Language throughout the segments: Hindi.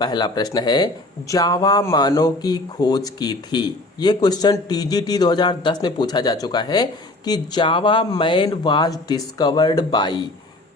पहला प्रश्न है, जावा मानव की खोज की थी। ये क्वेश्चन टीजीटी 2010 में पूछा जा चुका है कि जावा man was discovered by.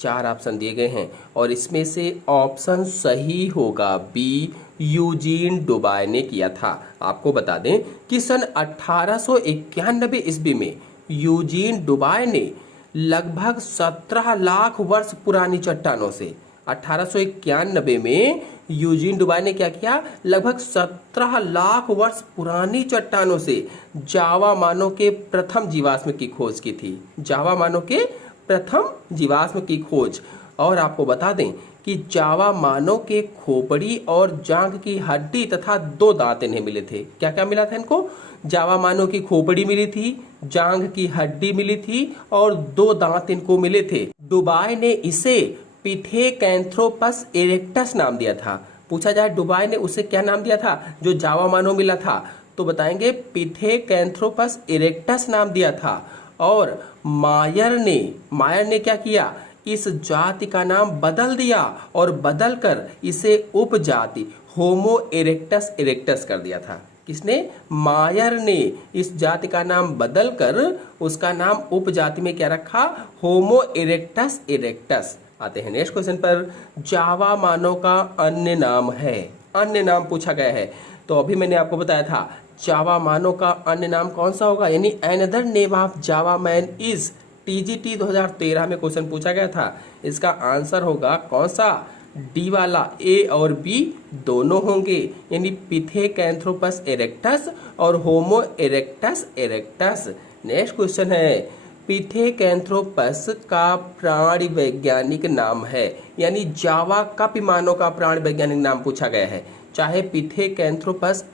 4 option दिए गए हैं और इसमें से ऑप्शन सही होगा बी, यूजीन डुबाय ने किया था। आपको बता दें कि सन 1891 ईस्वी में यूजीन डुबाय ने लगभग 17 लाख वर्ष पुरानी चट्टानों से 1891 में यूजीन डुबाय ने क्या किया, लगभग 17 लाख वर्ष पुरानी चट्टानों से जावा मानव के प्रथम जीवाश्म की खोज की थी। जावा मानव के प्रथम जीवाश्म की खोज। और आपको बता दें कि जावा मानव के खोपड़ी और जांघ की हड्डी तथा 2 दांत इन्हें मिले थे। क्या क्या मिला था इनको? जावा मानव की खोपड़ी मिली थी, जांघ की हड्डी मिली थी और 2 दांत इनको मिले थे। डुबाय ने इसे पिथेकैंथ्रोपस इरेक्टस नाम दिया था। पूछा जाए डुबाय ने उसे क्या नाम दिया था जो जावा मानव मिला था, तो बताएंगे पिथेकैंथ्रोपस इरेक्टस नाम दिया था। और मायर ने क्या किया, इस जाति का नाम बदल दिया और बदलकर इसे उपजाति होमो इरेक्टस इरेक्टस कर दिया था। किसने? मायर ने इस जाति का नाम बदलकर उसका नाम उपजाति में क्या रखा, होमो इरेक्टस इरेक्टस। आते हैं नेक्स्ट क्वेश्चन पर, जावा मानव का अन्य नाम है। अन्य नाम पूछा गया है, तो अभी मैंने आपको बताया था जावा मानव का अन्य नाम कौन सा होगा, यानी another name of Java man is. TGT 2013 में क्वेश्चन पूछा गया था, इसका आंसर होगा कौन सा, डी वाला। ए और बी दोनों होंगे, यानी पिथेकैंथ्रोपस इरेक्टस और होमो इरेक्टस इरेक्टस। नेक्स्ट क्वेश्चन है, पिथेकैंथ्रोपस का प्राणी वैज्ञानिक नाम है, यानी जावा कप मानव का प्राणी वैज्ञानिक नाम पूछा गया है। चाहे पिथेकैंथ्रोपस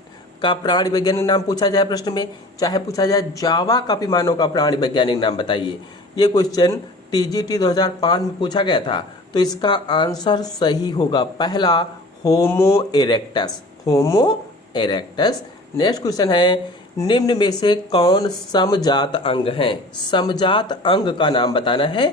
का प्राणी वैज्ञानिक नाम पूछा जाए प्रश्न में, चाहे पूछा जाए जावा कप मानव का प्राणी वैज्ञानिक नाम बताइए। ये क्वेश्चन टीजीटी 2005 में पूछा गया था, तो इसका आंसर सही होगा पहला, होमो इरेक्टस, होमो इरेक्टस। नेक्स्ट क्वेश्चन है, निम्न में से कौन समजात अंग है? समजात अंग का नाम बताना है,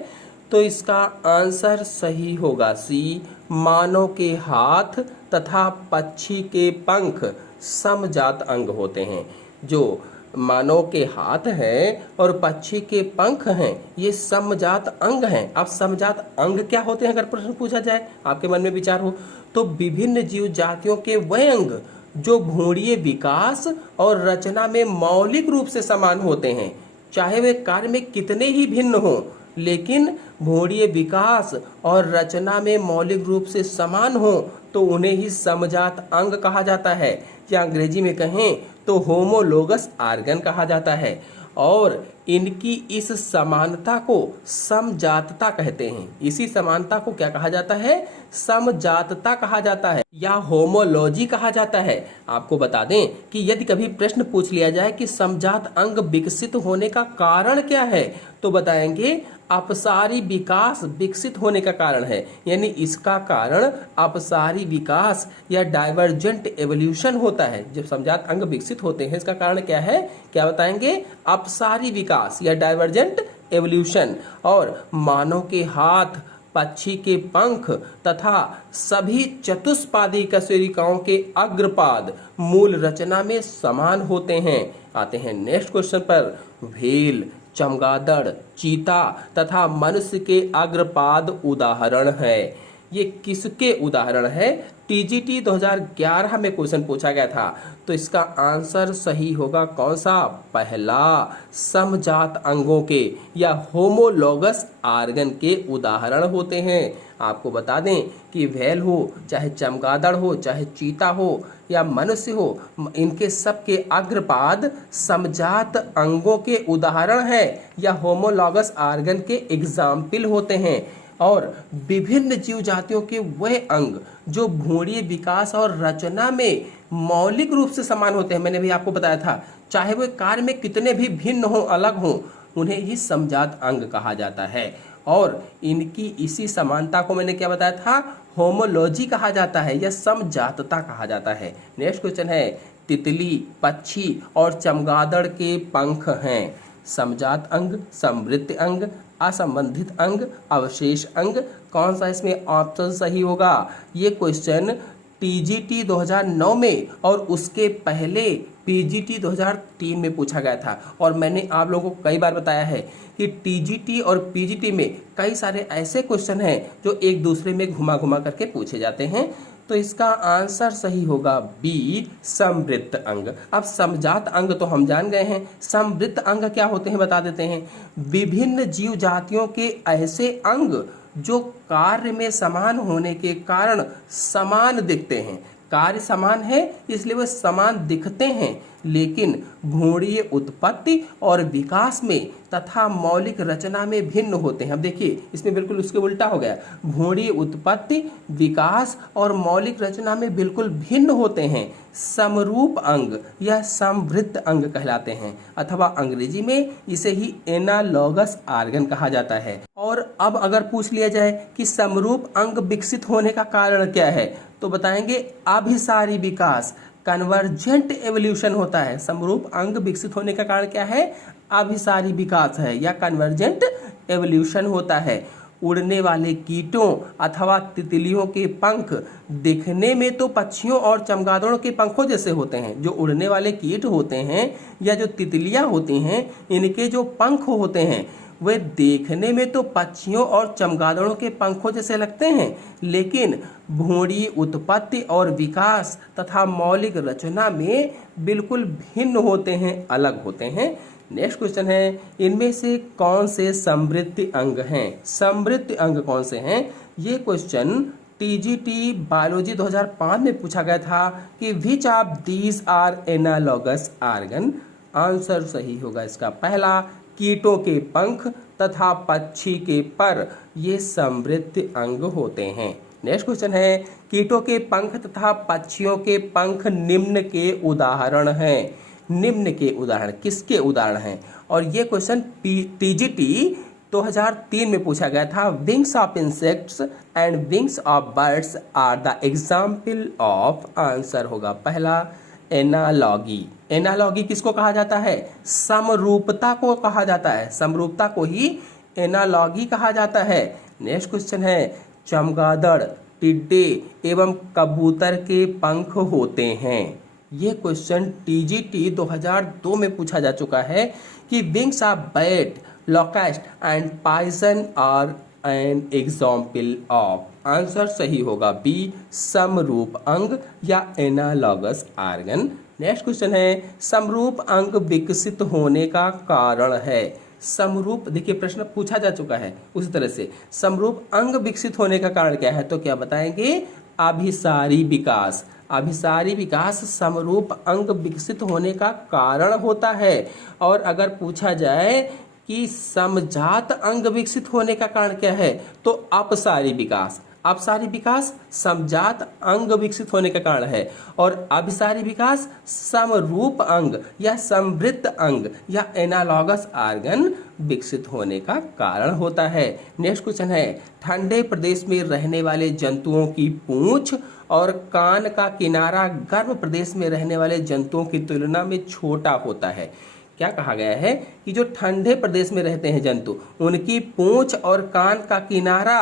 तो इसका आंसर सही होगा सी, मानव के हाथ तथा पक्षी के पंख समजात अंग होते हैं। जो मानव के हाथ हैं और पक्षी के पंख हैं, ये समजात अंग हैं। अब समजात अंग क्या होते हैं अगर प्रश्न पूछा जाए, आपके मन में विचार हो, तो विभिन्न जीव जातियों के वह अंग जो भ्रूणीय विकास और रचना में मौलिक रूप से समान होते हैं, चाहे वे कार्य में कितने ही भिन्न हों, लेकिन भ्रूणीय विकास और रचना में मौलिक रूप से समान हो तो उन्हें ही समजात अंग कहा जाता है, या अंग्रेजी में कहें तो होमोलोगस ऑर्गन कहा जाता है। और इनकी इस समानता को समजातता कहते हैं। इसी समानता को क्या कहा जाता है? समजातता कहा जाता है या होमोलॉजी कहा जाता है। आपको बता दें कि यदि कभी प्रश्न पूछ लिया जाए कि समजात अंग विकसित होने का कारण क्या है, तो बताएंगे अपसारी विकास विकसित होने का कारण है, यानी इसका कारण अपसारी विकास या डाइवर्जेंट एवोल्यूशन होता है। जब समजात अंग विकसित होते हैं, इसका कारण क्या है, क्या बताएंगे? अपसारी विकास या डाइवर्जेंट एवोल्यूशन। और मानव के हाथ, पक्षी के पंख तथा सभी चतुष्पादी कशेरुकियों के अग्रपाद मूल रचना में समान होते हैं। आते हैं नेक्स्ट क्वेश्चन पर, व्हेल, चमगादड़, चीता तथा मनुष्य के अग्रपाद उदाहरण है। ये किसके उदाहरण है? टीजीटी 2011 में क्वेश्चन पूछा गया था, तो इसका आंसर सही होगा कौन सा? पहला, समजात अंगों के या होमोलोगस ऑर्गन के उदाहरण होते हैं। आपको बता दें कि व्हेल हो, चाहे चमगादड़ हो, चाहे चीता हो या मनुष्य हो, इनके सबके अग्रपाद समजात अंगों के उदाहरण है या होमोलोगस ऑर्गन के एग्जाम्पल होते हैं। और विभिन्न जीव जातियों के वह अंग जो भ्रूणीय विकास और रचना में मौलिक रूप से समान होते हैं, मैंने भी आपको बताया था, चाहे वे कार्य में कितने भी भिन्न हो, अलग हो, उन्हें ही समजात अंग कहा जाता है। और इनकी इसी समानता को मैंने क्या बताया था? होमोलॉजी कहा जाता है या समजातता कहा जाता है। नेक्स्ट क्वेश्चन है, तितली, पक्षी और चमगादड़ के पंख हैं। समजात अंग, समृद्ध अंग, असंबंधित अंग, अवशेष अंग, कौन सा इसमें ऑप्शन सही होगा? ये क्वेश्चन टीजीटी 2009 में और उसके पहले पीजीटी 2003 में पूछा गया था। और मैंने आप लोगों को कई बार बताया है कि टीजीटी और पीजीटी में कई सारे ऐसे क्वेश्चन हैं जो एक दूसरे में घुमा घुमा करके पूछे जाते हैं। तो इसका आंसर सही होगा बी, समवृत्त अंग। अब समजात अंग तो हम जान गए हैं, समवृत्त अंग क्या होते हैं बता देते हैं। विभिन्न जीव जातियों के ऐसे अंग जो कार्य में समान होने के कारण समान दिखते हैं। कार्य समान है इसलिए वे समान दिखते हैं, लेकिन भ्रूणीय उत्पत्ति और विकास में तथा मौलिक रचना में भिन्न होते हैं। अब देखिए इसमें बिल्कुल उसके उल्टा हो गया, भ्रूणीय उत्पत्ति, विकास और मौलिक रचना में बिल्कुल भिन्न होते हैं। समरूप अंग या समवृत्त अंग कहलाते हैं, अथवा अंग्रेजी में इसे ही एनालॉगस ऑर्गन कहा जाता है। और अब अगर पूछ लिया जाए कि समरूप अंग विकसित होने का कारण क्या है, तो बताएंगे अभिसारी विकास, कन्वर्जेंट एवोल्यूशन होता है। समरूप अंग विकसित होने का कारण क्या है? अभिसारी विकास है या कन्वर्जेंट एवोल्यूशन होता है। उड़ने वाले कीटों अथवा तितलियों के पंख दिखने में तो पक्षियों और चमगादड़ों के पंखों जैसे होते हैं। जो उड़ने वाले कीट होते हैं या जो तितलियां होती हैं, इनके जो पंख होते हैं वे देखने में तो पक्षियों और चमगादड़ों के पंखों जैसे लगते हैं, लेकिन भ्रूणीय उत्पत्ति और विकास तथा मौलिक रचना में बिल्कुल भिन्न होते हैं, अलग होते हैं। नेक्स्ट क्वेश्चन है, इनमें से कौन से समवृत्ति अंग हैं? समवृत्ति अंग कौन से हैं? ये क्वेश्चन टीजीटी बायोलॉजी 2005 में पूछा गया था कि which of these are analogous organ. Answer सही होगा इसका पहला, कीटों के पंख तथा पक्षी के पर, ये समवृत्ति अंग होते हैं। नेक्स्ट क्वेश्चन है, कीटों के पंख तथा पक्षियों के पंख निम्न के उदाहरण हैं। निम्न के उदाहरण किसके उदाहरण हैं? और ये क्वेश्चन टीजीटी 2003 में पूछा गया था। Wings of insects and wings of birds are the example of. Answer होगा पहला, एनालॉगी। एनालॉगी किसको कहा जाता है? समरूपता को कहा जाता है, समरूपता को ही एनालॉगी कहा जाता है। नेक्स्ट क्वेश्चन है, चमगादड़, टिड्डे एवं कबूतर के पंख होते हैं। ये क्वेश्चन टीजीटी 2002 में पूछा जा चुका है कि wings of bat, locust and पाइसन are an example of. Answer सही होगा बी, समरूप अंग या एनालॉगस ऑर्गन। नेक्स्ट क्वेश्चन है, समरूप अंग विकसित होने का कारण है। समरूप, देखिए प्रश्न पूछा जा चुका है उसी तरह से, समरूप अंग विकसित होने का कारण क्या है? तो क्या बताएंगे? अभिसारी विकास। अभिसारी विकास समरूप अंग विकसित होने का कारण होता है। और अगर पूछा जाए कि समजात अंग विकसित होने का कारण क्या है, तो अपसारी विकास। अपसारी विकास समजात अंग विकसित होने का कारण है, और अभिसारी विकास समरूप अंग या समवृत्त अंग या एनालॉगस ऑर्गन विकसित होने का कारण होता है। नेक्स्ट क्वेश्चन है, ठंडे प्रदेश में रहने वाले जंतुओं की पूंछ और कान का किनारा गर्म प्रदेश में रहने वाले जंतुओं की तुलना में छोटा होता है। क्या कहा गया है कि जो ठंडे प्रदेश में रहते हैं जंतु, उनकी पूंछ और कान का किनारा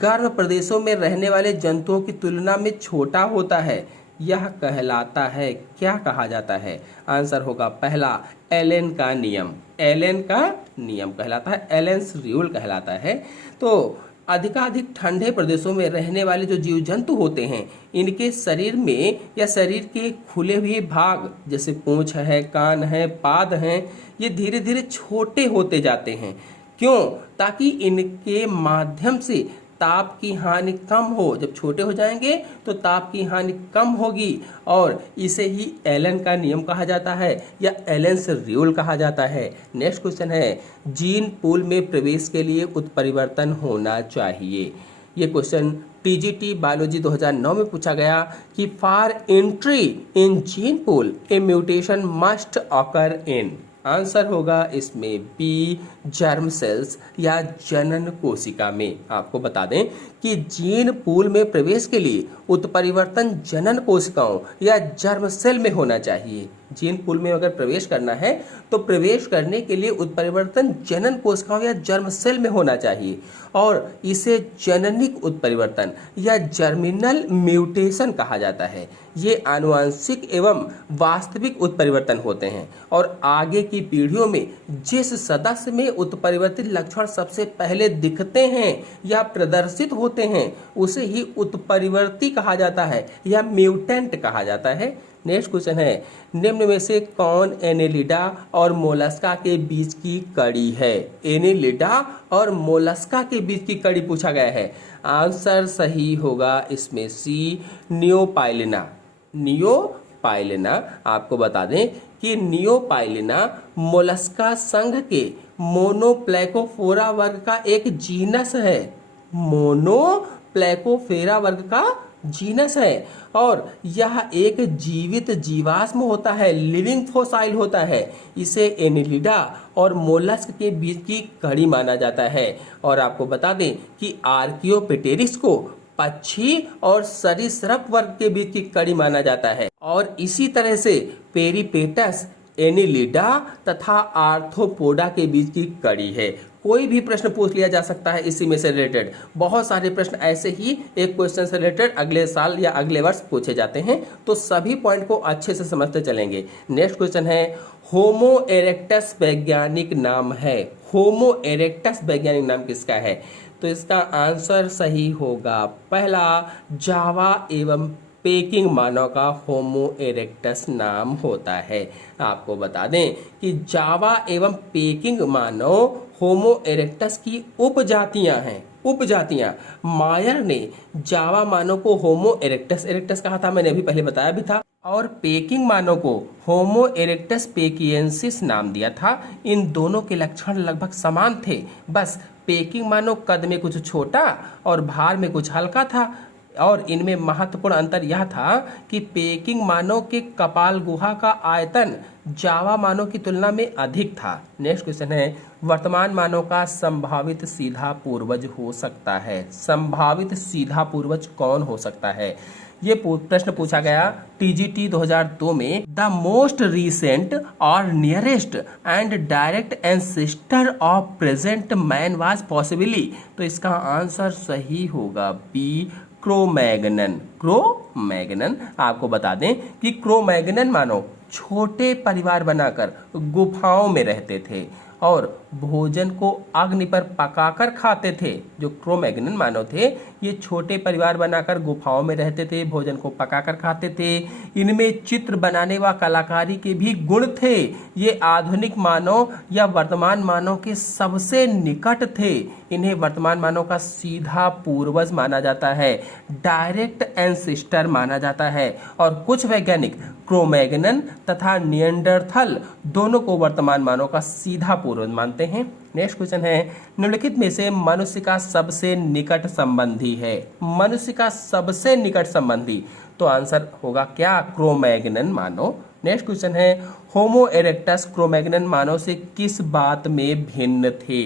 गर्म प्रदेशों में रहने वाले जंतुओं की तुलना में छोटा होता है। यह कहलाता है, क्या कहा जाता है? आंसर होगा पहला, एलेन का नियम। एलेन का नियम कहलाता है, एलेन्स रूल कहलाता है। तो अधिकाधिक ठंडे प्रदेशों में रहने वाले जो जीव जंतु होते हैं, इनके शरीर में या शरीर के खुले हुए भाग जैसे पूंछ है, कान है, पाद हैं, ये धीरे धीरे छोटे होते जाते हैं। क्यों? ताकि इनके माध्यम से ताप की हानि कम हो। जब छोटे हो जाएंगे तो ताप की हानि कम होगी, और इसे ही एलन का नियम कहा जाता है या एलेन्स रूल कहा जाता है। नेक्स्ट क्वेश्चन है, जीन पूल में प्रवेश के लिए उत्परिवर्तन होना चाहिए। ये क्वेश्चन टीजीटी बायोलॉजी 2009 में पूछा गया कि for entry in gene pool A mutation must occur in. Answer होगा इसमें बी, जर्म सेल्स या जनन कोशिका में। आपको बता दें कि जीन पूल में प्रवेश के लिए उत्परिवर्तन जनन कोशिकाओं या जर्म सेल में होना चाहिए। जीन पूल में अगर प्रवेश करना है तो प्रवेश करने के लिए उत्परिवर्तन जनन कोशिकाओं या जर्म सेल में होना चाहिए और इसे जननिक उत्परिवर्तन या जर्मिनल म्यूटेशन कहा जाता है। ये आनुवंशिक एवं वास्तविक उत्परिवर्तन होते हैं और आगे की पीढ़ियों में जिस सदस्य में उत्परिवर्तित लक्षण सबसे पहले दिखते हैं या प्रदर्शित होते हैं उसे ही उत्परिवर्ती कहा जाता है या म्यूटेंट कहा जाता है। नेक्स्ट क्वेश्चन है, निम्न में से कौन एनेलिडा और मोलस्का के बीच की कड़ी है? एनेलिडा और मोलस्का के बीच की कड़ी पूछा गया है। आंसर सही होगा इसमें सी, नियोपाइलिना। नियोपाइलिना, आपको बता दें कि नियोपाइलिना मोलस्का संघ के मोनोप्लेकोफोरा वर्ग का एक जीनस है। मोनोप्लेकोफोरा वर्ग का जीनस है और यह एक जीवित जीवाश्म होता है, लिविंग फोसाइल होता है। इसे एनेलिडा और मोलस्क के बीच की कड़ी माना जाता है। और आपको बता दें कि आर्कियोपेटेरिक्स को पक्षी और सरीसृप वर्ग के बीच की कड़ी माना जाता है और इसी तरह से पेरिपेटस, एनेलिडा तथा आर्थ्रोपोडा के बीच की कड़ी है। कोई भी प्रश्न पूछ लिया जा सकता है इसी में से रिलेटेड। बहुत सारे प्रश्न ऐसे ही एक क्वेश्चन से रिलेटेड अगले साल या अगले वर्ष पूछे जाते हैं, तो सभी पॉइंट को अच्छे से समझते चलेंगे। नेक्स्ट क्वेश्चन है, होमो इरेक्टस वैज्ञानिक नाम है। होमो इरेक्टस वैज्ञानिक नाम किसका है? तो इसका आंसर सही होगा पहला, जावा एवं पेकिंग मानव का होमो इरेक्टस नाम होता है। आपको बता दें कि जावा एवं पेकिंग मानव होमो इरेक्टस की उपजातियां हैं। उपजातियां, मायर ने जावा मानव को होमो इरेक्टस कहा था, मैंने अभी पहले बताया भी था, और पेकिंग मानव को होमो इरेक्टस पेकियंसिस नाम दिया था। इन दोनों के लक्षण लगभग समान थे, बस पेकिंग मानव कद में कुछ छोटा और भार में कुछ हल्का था और इनमें महत्वपूर्ण अंतर यह था कि पेकिंग मानव के कपाल गुहा का आयतन जावा मानव की तुलना में अधिक था। नेक्स्ट क्वेश्चन है, वर्तमान मानव का संभावित सीधा पूर्वज हो सकता है। संभावित सीधा पूर्वज कौन हो सकता है? ये प्रश्न पूछा गया टीजीटी 2002 में। द मोस्ट रिसेंट और nearest and direct ancestor of present man was possibly. तो इसका आंसर सही होगा बी, क्रोमैग्नन। क्रोमैग्नन, आपको बता दें कि क्रोमैग्नन मानव छोटे परिवार बनाकर गुफाओं में रहते थे और भोजन को अग्नि पर पकाकर खाते थे। जो क्रोमैग्नन मानव थे ये छोटे परिवार बनाकर गुफाओं में रहते थे, भोजन को पकाकर खाते थे। इनमें चित्र बनाने व कलाकारी के भी गुण थे। ये आधुनिक मानव या वर्तमान मानव के सबसे निकट थे। इन्हें वर्तमान मानव का सीधा पूर्वज माना जाता है, डायरेक्ट एंसेस्टर माना जाता है। और कुछ वैज्ञानिक क्रोमैग्नन तथा निएंडरथल दोनों को वर्तमान मानव का सीधा पूर्वज मानते हैं। नेक्स्ट क्वेश्चन है, निम्नलिखित में से मनुष्य का सबसे निकट संबंधी है। मनुष्य का सबसे निकट संबंधी, तो आंसर होगा क्या? क्रोमैग्नन मानव। नेक्स्ट क्वेश्चन है, होमो इरेक्टस क्रोमैग्नन मानव से किस बात में भिन्न थे?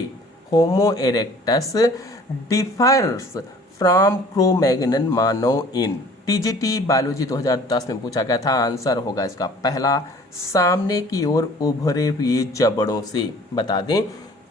Homo erectus differs from Cro-Magnon मानव इन। टीजीटी बायोलॉजी 2010 में पूछा गया था। आंसर होगा इसका पहला, सामने की ओर उभरे हुए जबड़ों से। बता दें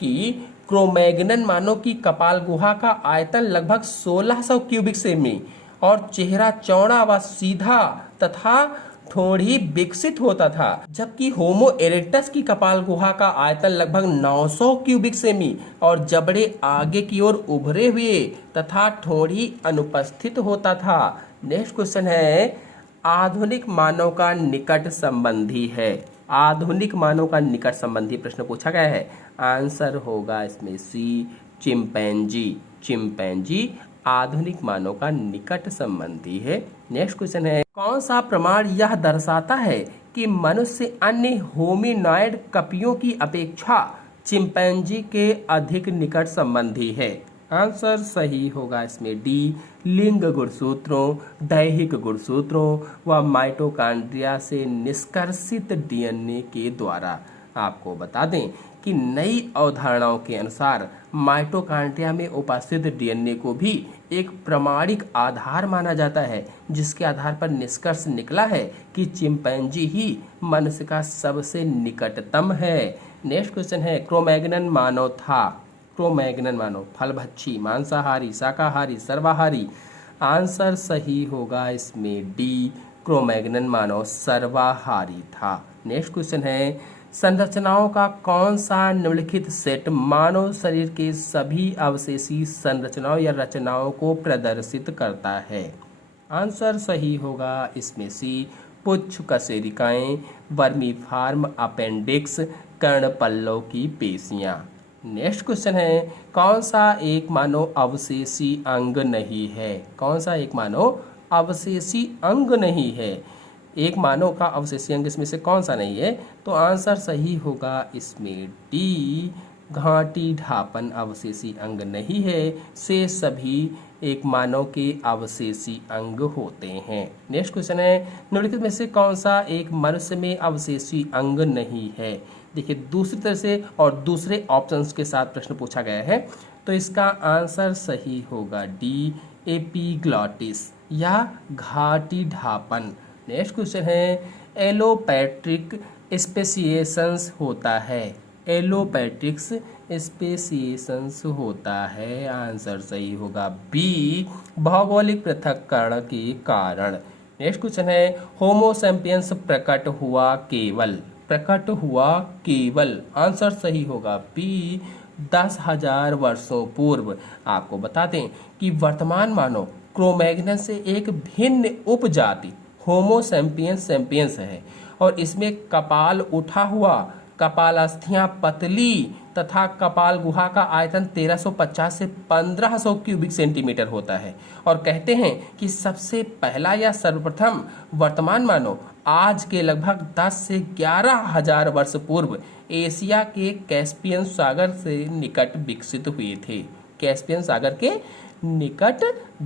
कि क्रोमैग्नन मानव की कपाल गुहा का आयतन लगभग 1600 क्यूबिक सेमी और चेहरा चौड़ा व सीधा तथा ठोड़ी विकसित होता था, जबकि होमो इरेक्टस की कपाल गुहा का आयतन लगभग 900 क्यूबिक सेमी और जबड़े आगे की ओर उभरे हुए तथा ठोड़ी अनुपस्थित होता था। नेक्स्ट क्वेश्चन है, आधुनिक मानव का निकट संबंधी है। आधुनिक मानव का निकट संबंधी प्रश्न पूछा गया है। आंसर होगा इसमें सी, चिंपैंजी। चिंपैंजी आधुनिक मानव का निकट संबंधी है। नेक्स्ट क्वेश्चन है, कौन सा प्रमाण यह दर्शाता है कि मनुष्य अन्य होमिनॉइड कपियों की अपेक्षा चिंपैंजी के अधिक निकट संबंधी है? आंसर सही होगा इसमें डी, लिंग गुणसूत्रों, दैहिक गुणसूत्रों व माइटोकॉन्ड्रिया से निष्कर्षित डीएनए के द्वारा। आपको बता दें कि नई अवधारणाओं के अनुसार माइटोकॉन्ड्रिया में उपस्थित डीएनए को भी एक प्रामाणिक आधार माना जाता है, जिसके आधार पर निष्कर्ष निकला है कि चिंपैंजी ही मनुष्य का सबसे निकटतम है। नेक्स्ट क्वेश्चन है, क्रोमैग्नन मानव था। क्रोमैग्नन मानव फलभक्षी, मांसाहारी, शाकाहारी, सर्वाहारी। आंसर सही होगा इसमें डी, क्रोमैग्नन मानव सर्वाहारी था। नेक्स्ट क्वेश्चन है, संरचनाओं का कौन सा निम्नलिखित सेट मानव शरीर के सभी अवशेषी संरचनाओं या रचनाओं को प्रदर्शित करता है? आंसर सही होगा इसमें सी, पुच्छ कशेरुकियां, वर्मीफॉर्म अपेंडिक्स, कर्णपल्लव की पेशियां। नेक्स्ट क्वेश्चन है, कौन सा एक मानव अवशेषी अंग नहीं है? कौन सा एक मानव अवशेषी अंग नहीं है? एक मानव का अवशेषी अंग इसमें से कौन सा नहीं है? तो आंसर सही होगा इसमें डी, घाटी ढापन अवशेषी अंग नहीं है। से सभी एक मानव के अवशेषी अंग होते हैं। नेक्स्ट क्वेश्चन है, निम्नलिखित में से कौन सा एक मनुष्य में अवशेषी अंग नहीं है? देखिए, दूसरी तरह से और दूसरे ऑप्शंस के साथ प्रश्न पूछा गया है, तो इसका आंसर सही होगा डी, एपिग्लॉटिस या घाटी ढापन। नेक्स्ट क्वेश्चन है, एलोपैट्रिक स्पेसिएशंस होता है। एलोपैट्रिक्स स्पेसिएशंस होता है। आंसर सही होगा बी, भौगोलिक पृथक्करण के कारण। नेक्स्ट क्वेश्चन है, होमो सैपियंस प्रकट हुआ केवल। प्रकट हुआ केवल। आंसर सही होगा बी, 10,000 वर्षों पूर्व। आपको बता दें कि वर्तमान मानव क्रोमैग्नन से एक भिन्न उपजाति होमो सैपियंस सैपियंस है और इसमें कपाल उठा हुआ, कपालास्थियां पतली तथा कपाल गुहा का आयतन 1350 से 1500 क्यूबिक सेंटीमीटर होता है। और कहते हैं कि सबसे पहला या सर्वप्रथम वर्तमान मानव आज के लगभग 10 से 11,000 वर्ष पूर्व एशिया के कैस्पियन सागर से निकट विकसित हुए थे। कैस्पियन सागर के निकट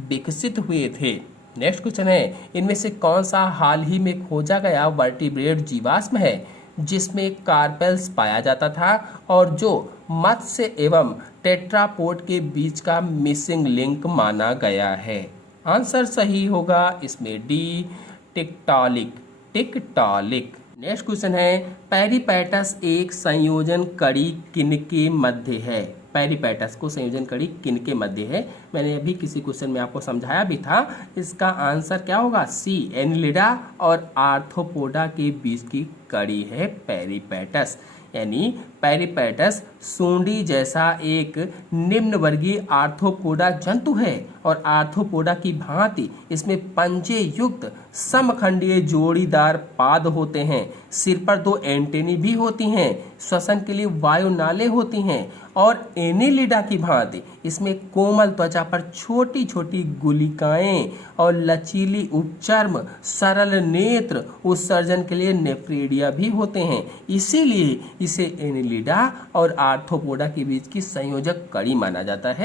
विकसित हुए थे। नेक्स्ट क्वेश्चन है, इनमें से कौन सा हाल ही में खोजा गया वर्टिब्रेट जीवाश्म है जिसमें कार्पेल्स पाया जाता था और जो मत्स्य एवं टेट्रापोड के बीच का मिसिंग लिंक माना गया है? आंसर सही होगा इसमें डी, टिक्टोलिक। टिक्टोलिक। नेक्स्ट क्वेश्चन है, पेरिपेटस एक संयोजन कड़ी किनके मध्य है? पेरिपेटस को संयोजन कड़ी किनके मध्य है? मैंने अभी किसी क्वेश्चन में आपको समझाया भी था। इसका आंसर क्या होगा? सी, एनिलिडा और आर्थ्रोपोडा के बीच की कड़ी है पेरिपेटस। यानी पेरिपेटस सूंडी जैसा एक निम्न वर्गीय आर्थ्रोपोडा जंतु है और आर्थ्रोपोडा की भांति इसमें पंजे युक्त समखंडीय जोड़ीदार पाद होते हैं। सिर पर 2 एंटेनी भी होती हैं। श्वसन के लिए वायु नाले होती हैं और एनिलिडा की भांति इसमें कोमल त्वचा पर छोटी छोटी गुलिकाएं और लचीली उपचर्म, सरल नेत्र, उत्सर्जन के लिए नेफ्रेडिया भी होते हैं। इसीलिए इसे एनिलिडा और आर्थ्रोपोडा के बीच की संयोजक कड़ी माना जाता है।